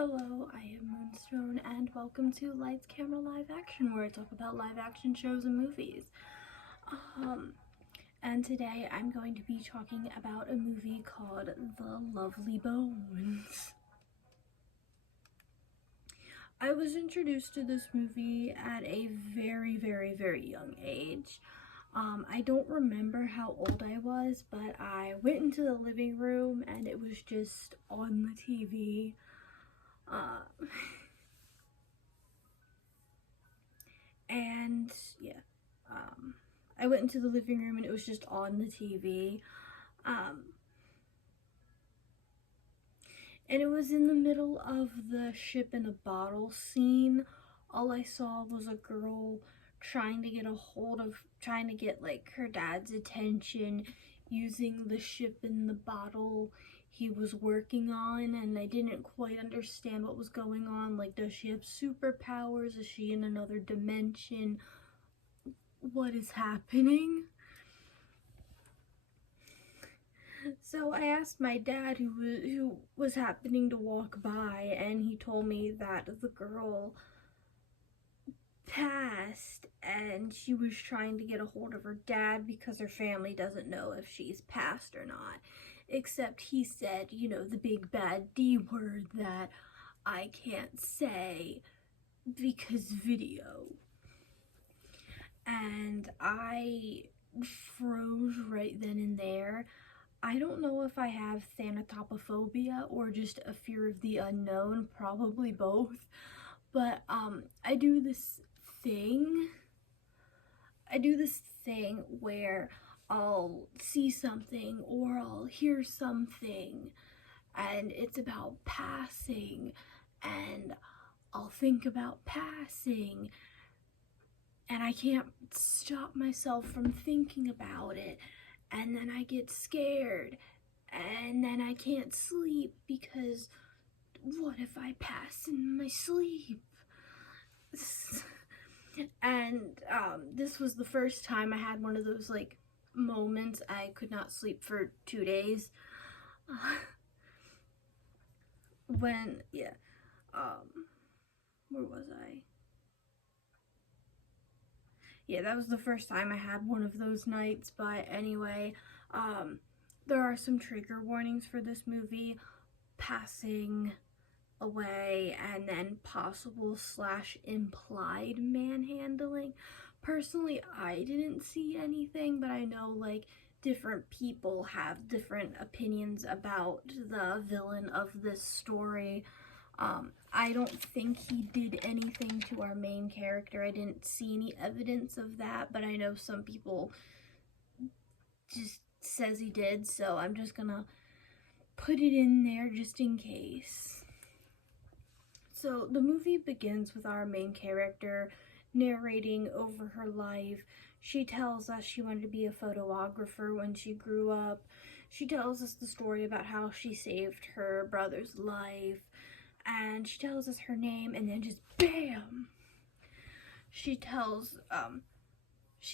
Hello, I am Moonstone, and welcome to Lights Camera Live Action, where I talk about live action shows and movies. And today I'm going to be talking about a movie called The Lovely Bones. I was introduced to this movie at a very young age. I don't remember how old I was, but I went into the living room and it was just on the TV. And yeah, I went into the living room and it was just on the TV. And it was in the middle of the ship in a bottle scene. All I saw was a girl trying to get like her dad's attention using the ship in the bottle he was working on, and I didn't quite understand what was going on. Like, does she have superpowers? Is she in another dimension? What is happening? So I asked my dad who was happening to walk by, and he told me that the girl passed and she was trying to get a hold of her dad because her family doesn't know if she's passed or not. Except he said, you know, the big bad D word that I can't say because video. And I froze right then and there. I don't know if I have thanatopophobia or just a fear of the unknown, probably both. But I do this thing where I'll see something or I'll hear something and it's about passing, and I'll think about passing and I can't stop myself from thinking about it, and then I get scared and then I can't sleep because what if I pass in my sleep? And this was the first time I had one of those like moments. I could not sleep for 2 days. When where was I? Yeah, that was the first time I had one of those nights. But anyway, there are some trigger warnings for this movie: passing away, and then possible / implied manhandling. Personally, I didn't see anything, but I know like different people have different opinions about the villain of this story. I don't think he did anything to our main character. I didn't see any evidence of that, but I know some people just says he did, so I'm just gonna put it in there just in case. So the movie begins with our main character narrating over her life. She tells us she wanted to be a photographer when she grew up. She tells us the story about how she saved her brother's life, and she tells us her name, and then just BAM! She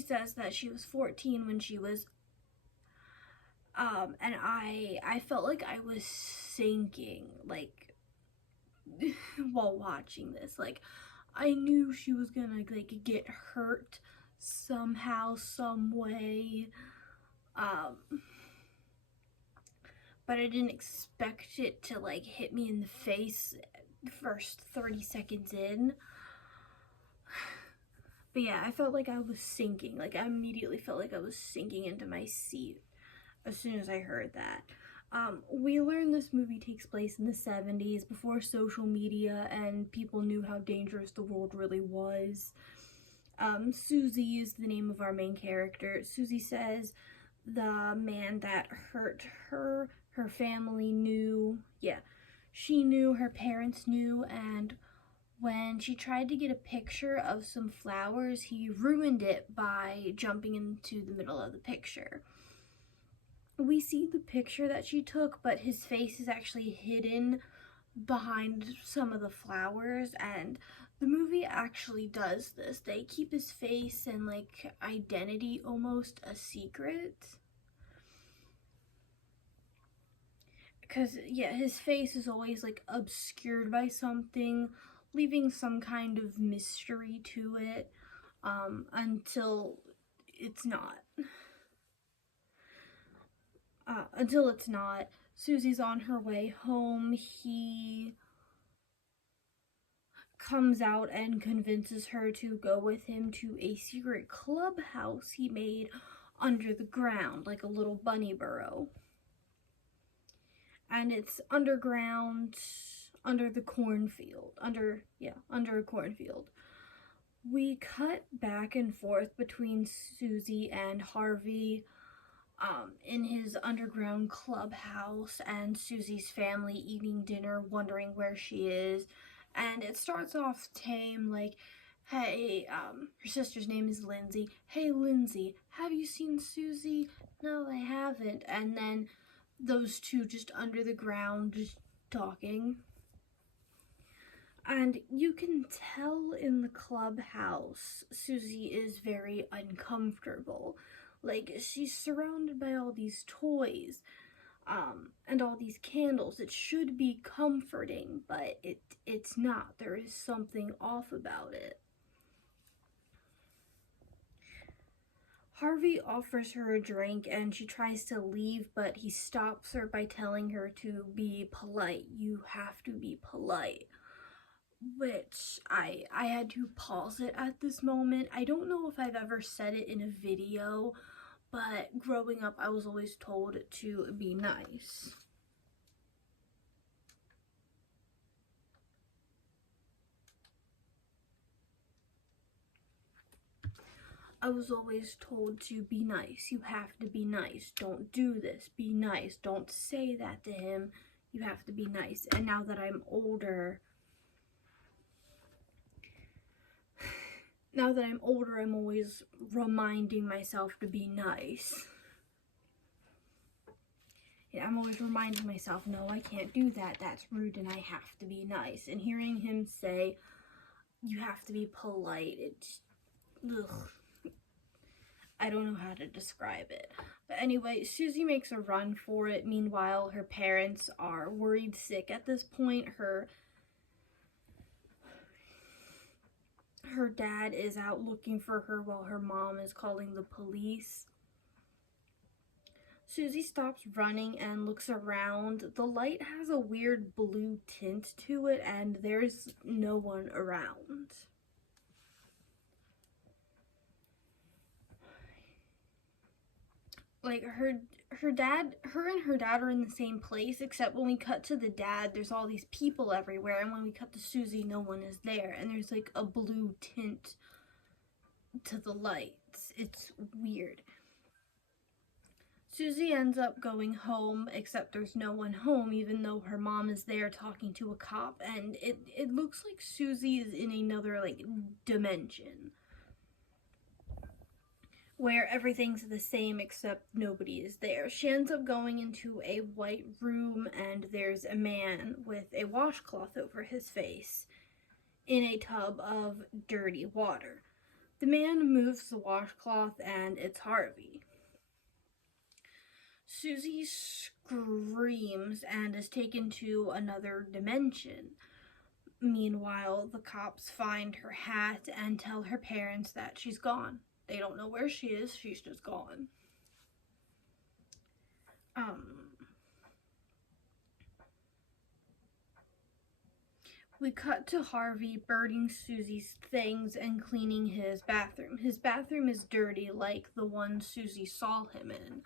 says that she was 14 when she was, and I felt like I was sinking, like, while watching this. Like, I knew she was gonna like get hurt somehow, some way, but I didn't expect it to like hit me in the face the first 30 seconds in. But yeah, I felt like I was sinking. Like, I immediately felt like I was sinking into my seat as soon as I heard that. We learn this movie takes place in the 70s, before social media and people knew how dangerous the world really was. Susie is the name of our main character. Susie says the man that hurt her, her family knew. Yeah, she knew, her parents knew, and when she tried to get a picture of some flowers, he ruined it by jumping into the middle of the picture. We see the picture that she took, but his face is actually hidden behind some of the flowers, and the movie actually does this. They keep his face and like identity almost a secret. because yeah, his face is always like obscured by something, leaving some kind of mystery to it, until it's not. Until it's not. Susie's on her way home. He comes out and convinces her to go with him to a secret clubhouse he made under the ground, like a little bunny burrow. And it's underground, under the cornfield. Under a cornfield. We cut back and forth between Susie and Harvey in his underground clubhouse, and Susie's family eating dinner, wondering where she is. And it starts off tame, like, hey, her sister's name is Lindsay. Hey, Lindsay, have you seen Susie? No, I haven't. And then those two just under the ground, just talking. And you can tell in the clubhouse, Susie is very uncomfortable. Like, she's surrounded by all these toys, and all these candles. It should be comforting, but it's not. There is something off about it. Harvey offers her a drink and she tries to leave, but he stops her by telling her to be polite. You have to be polite. Which I had to pause it at this moment. I don't know if I've ever said it in a video, but growing up I was always told to be nice. I was always told to be nice. You have to be nice. Don't do this. Be nice. Don't say that to him. You have to be nice. And now that I'm older, I'm always reminding myself to be nice. Yeah, I'm always reminding myself, no, I can't do that. That's rude and I have to be nice. And hearing him say, you have to be polite, it's, ugh. I don't know how to describe it. But anyway, Susie makes a run for it. Meanwhile, her parents are worried sick at this point. Her dad is out looking for her while her mom is calling the police. Susie stops running and looks around. The light has a weird blue tint to it and there's no one around. Like her and her dad are in the same place, except when we cut to the dad, there's all these people everywhere, and when we cut to Susie, no one is there, and there's like a blue tint to the lights. It's weird. Susie ends up going home, except there's no one home, even though her mom is there talking to a cop, and it looks like Susie is in another, like, dimension, where everything's the same except nobody is there. She ends up going into a white room and there's a man with a washcloth over his face in a tub of dirty water. The man moves the washcloth and it's Harvey. Susie screams and is taken to another dimension. Meanwhile, the cops find her hat and tell her parents that she's gone. They don't know where she is. She's just gone. We cut to Harvey burning Susie's things and cleaning his bathroom. His bathroom is dirty like the one Susie saw him in.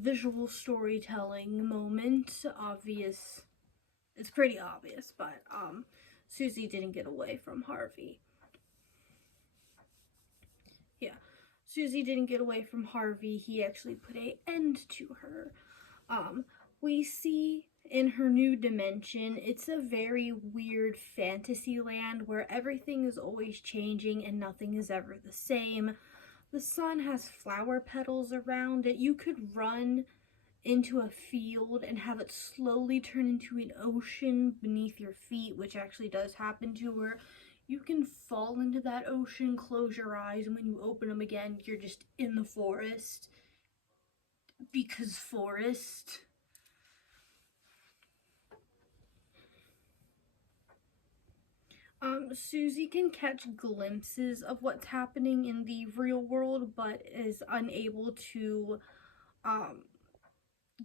Visual storytelling moment. Obvious. It's pretty obvious, but Susie didn't get away from Harvey. Yeah, Susie didn't get away from Harvey. He actually put an end to her. We see in her new dimension, it's a very weird fantasy land where everything is always changing and nothing is ever the same. The sun has flower petals around it. You could run into a field and have it slowly turn into an ocean beneath your feet, which actually does happen to her. You can fall into that ocean, close your eyes, and when you open them again, you're just in the forest. Because forest. Susie can catch glimpses of what's happening in the real world, but is unable to um,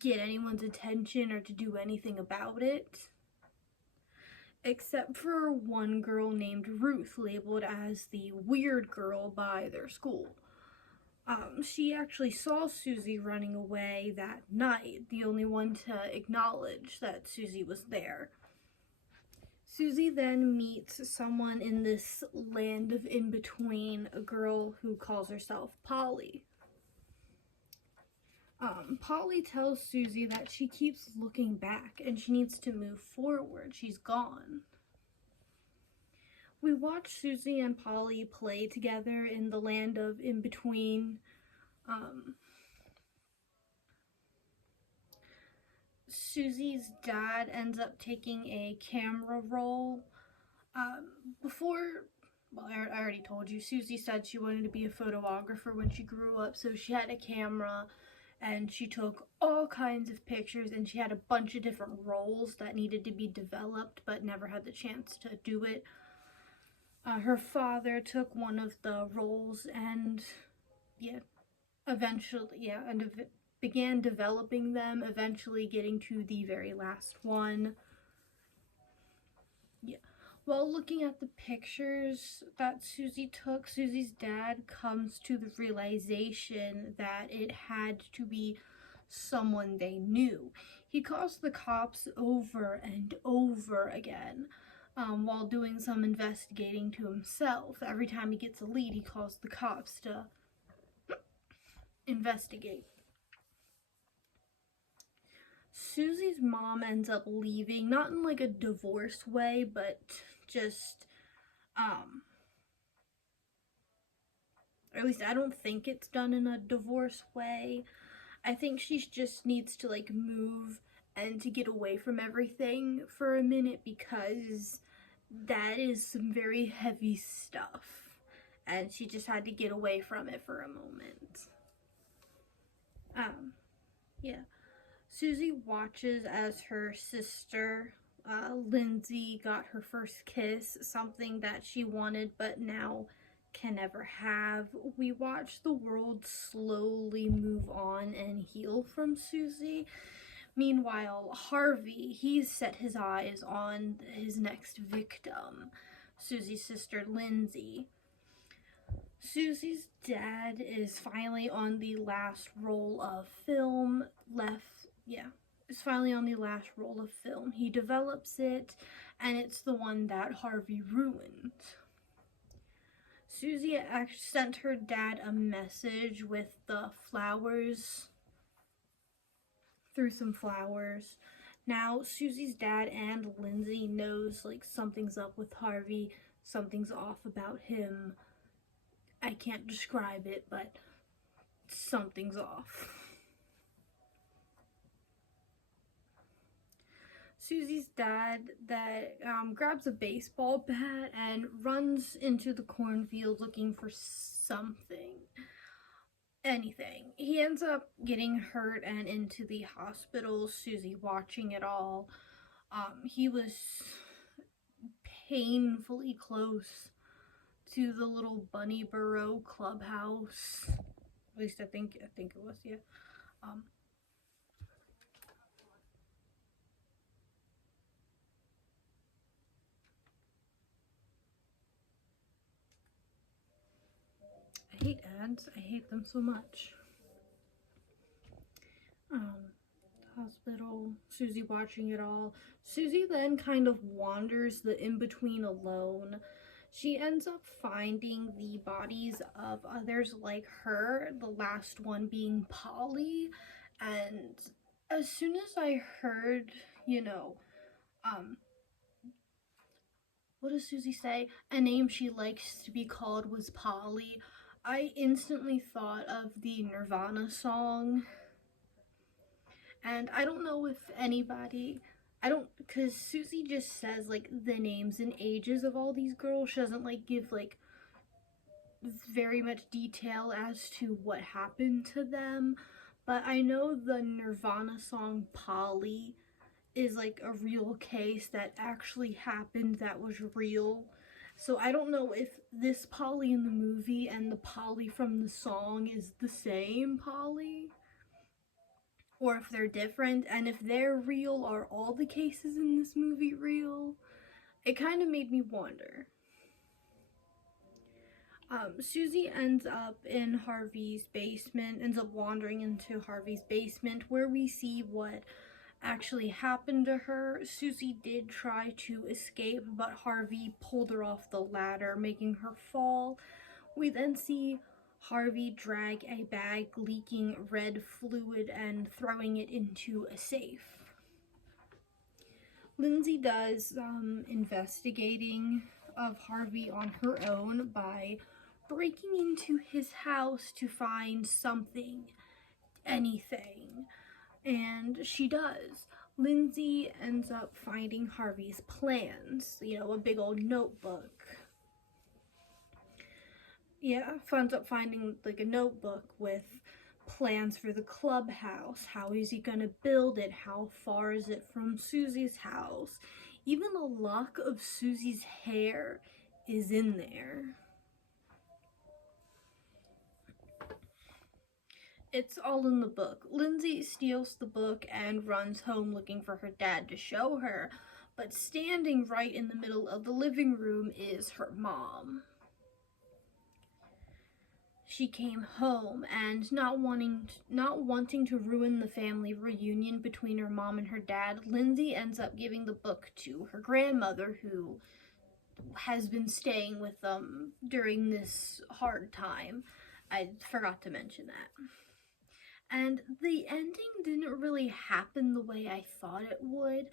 get anyone's attention or to do anything about it. Except for one girl named Ruth, labeled as the weird girl by their school. She actually saw Susie running away that night, the only one to acknowledge that Susie was there. Susie then meets someone in this land of in-between, a girl who calls herself Polly. Polly tells Susie that she keeps looking back and she needs to move forward. She's gone. We watch Susie and Polly play together in the land of in-between. Susie's dad ends up taking a camera roll. I already told you, Susie said she wanted to be a photographer when she grew up, so she had a camera and she took all kinds of pictures, and she had a bunch of different rolls that needed to be developed but never had the chance to do it. Her father took one of the rolls and began developing them, eventually getting to the very last one. While looking at the pictures that Susie took, Susie's dad comes to the realization that it had to be someone they knew. He calls the cops over and over again while doing some investigating to himself. Every time he gets a lead, he calls the cops to investigate. Susie's mom ends up leaving, not in like a divorce way, but just, or at least I don't think it's done in a divorce way. I think she just needs to like move and to get away from everything for a minute, because that is some very heavy stuff and she just had to get away from it for a moment. Susie watches as her sister Lindsay got her first kiss, something that she wanted but now can never have. We watch the world slowly move on and heal from Susie. Meanwhile, Harvey, he's set his eyes on his next victim, Susie's sister Lindsay. Susie's dad is finally on the last roll of film He develops it, and it's the one that Harvey ruined. Susie sent her dad a message with the flowers, through some flowers. Now, Susie's dad and Lindsay knows like something's up with Harvey, something's off about him. I can't describe it, but something's off. Susie's dad grabs a baseball bat and runs into the cornfield looking for anything. He ends up getting hurt and into the hospital, Susie watching it all. He was painfully close to the little Bunny Burrow clubhouse. At least I think it was, yeah. I hate ads. I hate them so much. Hospital, Susie watching it all. Susie then kind of wanders the in-between alone. She ends up finding the bodies of others like her, the last one being Polly. And as soon as I heard, what does Susie say? A name she likes to be called was Polly. I instantly thought of the Nirvana song. And I don't know if because Susie just says like the names and ages of all these girls. She doesn't like give like very much detail as to what happened to them. But I know the Nirvana song Polly is like a real case that actually happened, that was real. So I don't know if this Polly in the movie and the Polly from the song is the same Polly, or if they're different, and if they're real, are all the cases in this movie real? It kind of made me wonder. Susie ends up in Harvey's basement, ends up wandering into Harvey's basement, where we see what actually happened to her. Susie did try to escape, but Harvey pulled her off the ladder, making her fall. We then see Harvey drag a bag leaking red fluid and throwing it into a safe. Lindsay does some investigating of Harvey on her own by breaking into his house to find something, anything, and she does. Lindsay ends up finding Harvey's plans, a big old notebook. Yeah, ends up finding like a notebook with plans for the clubhouse. How is he gonna build it? How far is it from Susie's house? Even the lock of Susie's hair is in there. It's all in the book. Lindsay steals the book and runs home looking for her dad to show her, but standing right in the middle of the living room is her mom. She came home, and not wanting to ruin the family reunion between her mom and her dad, Lindsay ends up giving the book to her grandmother, who has been staying with them during this hard time. I forgot to mention that. And the ending didn't really happen the way I thought it would.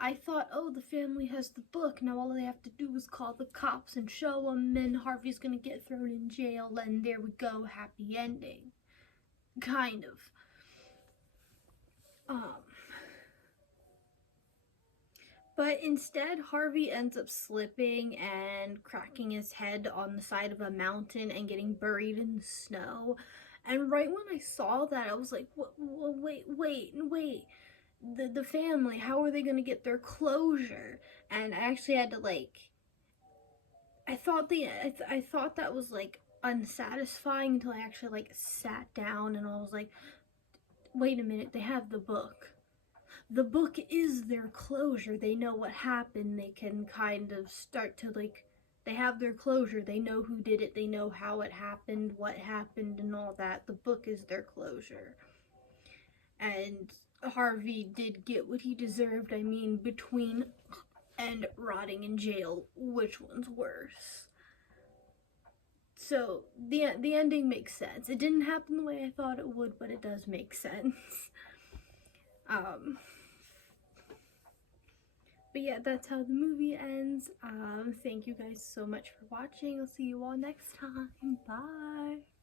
I thought, oh, the family has the book, now all they have to do is call the cops and show them, and Harvey's gonna get thrown in jail, and there we go, happy ending. Kind of. But instead, Harvey ends up slipping and cracking his head on the side of a mountain and getting buried in the snow. And right when I saw that, I was like, wait. The family, how are they going to get their closure? And I actually had to I thought that was unsatisfying until I actually sat down and I was like, wait a minute, they have the book. The book is their closure. They know what happened. They can kind of start to they have their closure. They know who did it. They know how it happened, what happened, and all that. The book is their closure. And Harvey did get what he deserved. I mean, between and rotting in jail, which one's worse? So the ending makes sense. It didn't happen the way I thought it would, but it does make sense. But yeah, that's how the movie ends. Thank you guys so much for watching. I'll see you all next time. Bye.